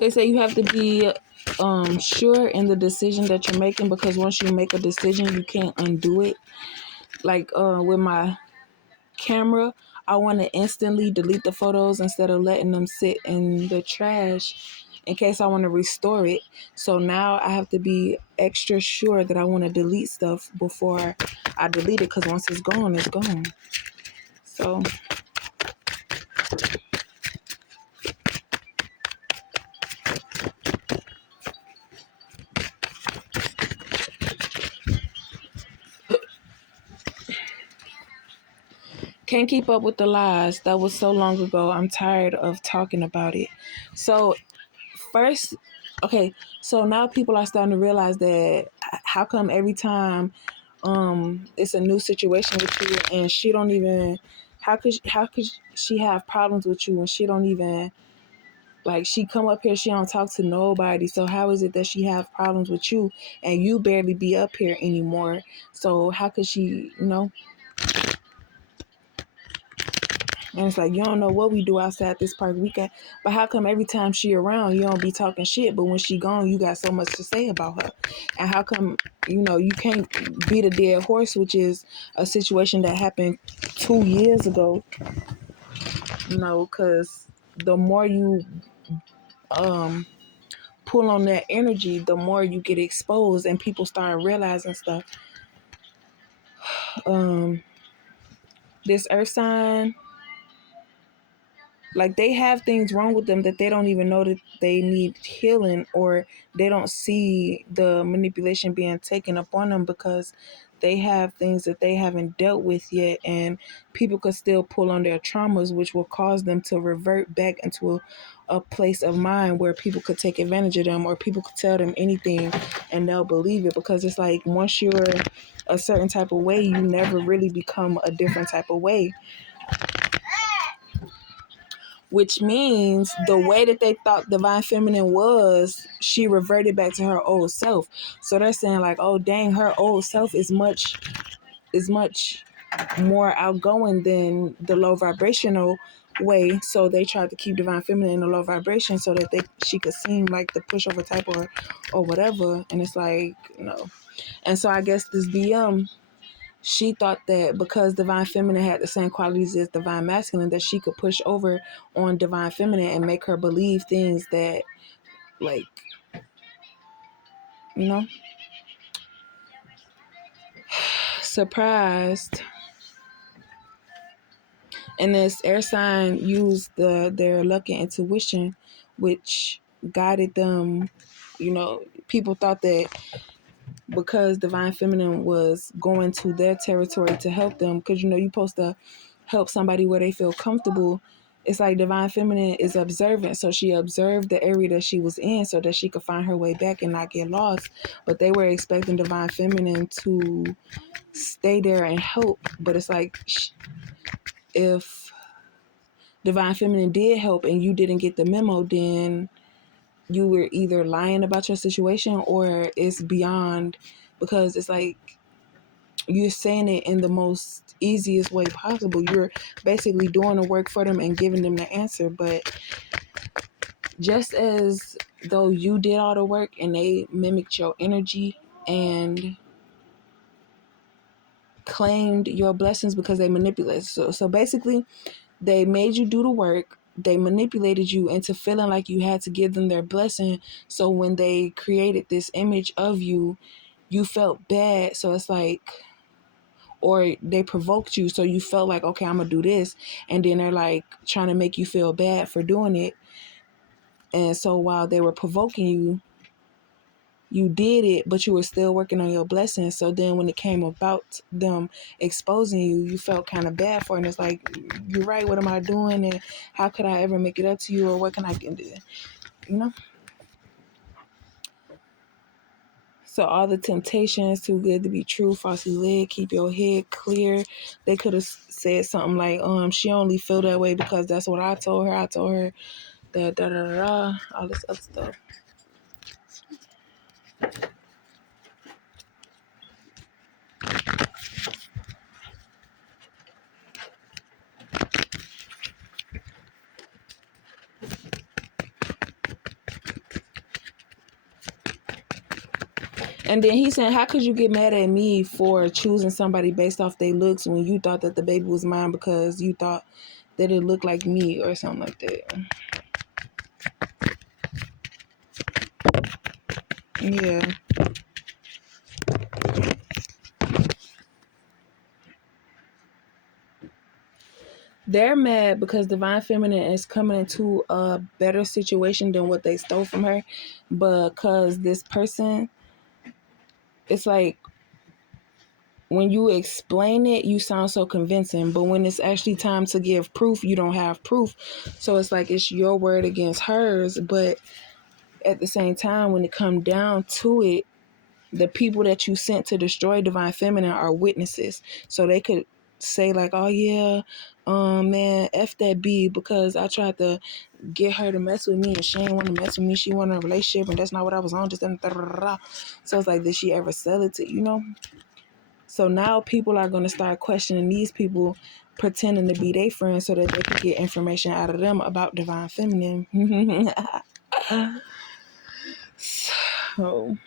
They say you have to be sure in the decision that you're making, because once you make a decision, you can't undo it. Like with my camera, I want to instantly delete the photos instead of letting them sit in the trash in case I want to restore it. So now I have to be extra sure that I want to delete stuff before I delete it, because once it's gone, it's gone. So can't keep up with the lies. That was so long ago. I'm tired of talking about it. So first, okay, so now people are starting to realize that how come every time it's a new situation with you, and she don't even, how could she have problems with you when she don't even, like, she come up here, she don't talk to nobody. So how is it that she have problems with you and you barely be up here anymore? So how could she, and it's like, you don't know what we do outside this park weekend. But how come every time she around, you don't be talking shit, but when she gone, you got so much to say about her? And how come, you can't beat a dead horse, which is a situation that happened 2 years ago, because the more you pull on that energy, the more you get exposed and people start realizing stuff. This earth sign, like, they have things wrong with them that they don't even know that they need healing, or they don't see the manipulation being taken upon them because they have things that they haven't dealt with yet, and people could still pull on their traumas, which will cause them to revert back into a place of mind where people could take advantage of them, or people could tell them anything and they'll believe it, because it's like, once you're a certain type of way, you never really become a different type of way, which means the way that they thought divine feminine was, she reverted back to her old self. So they're saying like, oh dang, her old self is much more outgoing than the low vibrational way. So they tried to keep divine feminine in the low vibration so that she could seem like the pushover type, or whatever. And it's like, no. And so I guess this BM, she thought that because divine feminine had the same qualities as divine masculine, that she could push over on divine feminine and make her believe things that, like, surprised. And this air sign used their luck and intuition, which guided them. People thought that because divine feminine was going to their territory to help them, because you're supposed to help somebody where they feel comfortable. It's like divine feminine is observant, so she observed the area that she was in so that she could find her way back and not get lost. But they were expecting divine feminine to stay there and help, but it's like, if divine feminine did help and you didn't get the memo, then you were either lying about your situation or it's beyond, because it's like, you're saying it in the most easiest way possible. You're basically doing the work for them and giving them the answer. But just as though you did all the work and they mimicked your energy and claimed your blessings because they manipulated. So basically, they made you do the work. They manipulated you into feeling like you had to give them their blessing. So when they created this image of you, you felt bad. So it's like, or they provoked you, so you felt like, okay, I'm gonna do this, and then they're like trying to make you feel bad for doing it. And so while they were provoking you, you did it, but you were still working on your blessings. So then when it came about them exposing you, you felt kind of bad for it. And it's like, you're right, what am I doing? And how could I ever make it up to you? Or what can I do? So all the temptations, too good to be true, falsely led, keep your head clear. They could have said something like, she only feel that way because that's what I told her. I told her that all this other stuff. And then he said, how could you get mad at me for choosing somebody based off their looks when you thought that the baby was mine because you thought that it looked like me or something like that. Yeah. They're mad because Divine Feminine is coming into a better situation than what they stole from her. Because this person, it's like when you explain it, you sound so convincing. But when it's actually time to give proof, you don't have proof. So it's like it's your word against hers. But at the same time, when it comes down to it, the people that you sent to destroy Divine Feminine are witnesses. So they could say like, oh yeah, man, F that B because I tried to get her to mess with me and she didn't want to mess with me. She wanted a relationship and that's not what I was on. Just so it's like, did she ever sell it to, you know? So now people are going to start questioning these people pretending to be their friends so that they can get information out of them about Divine Feminine. So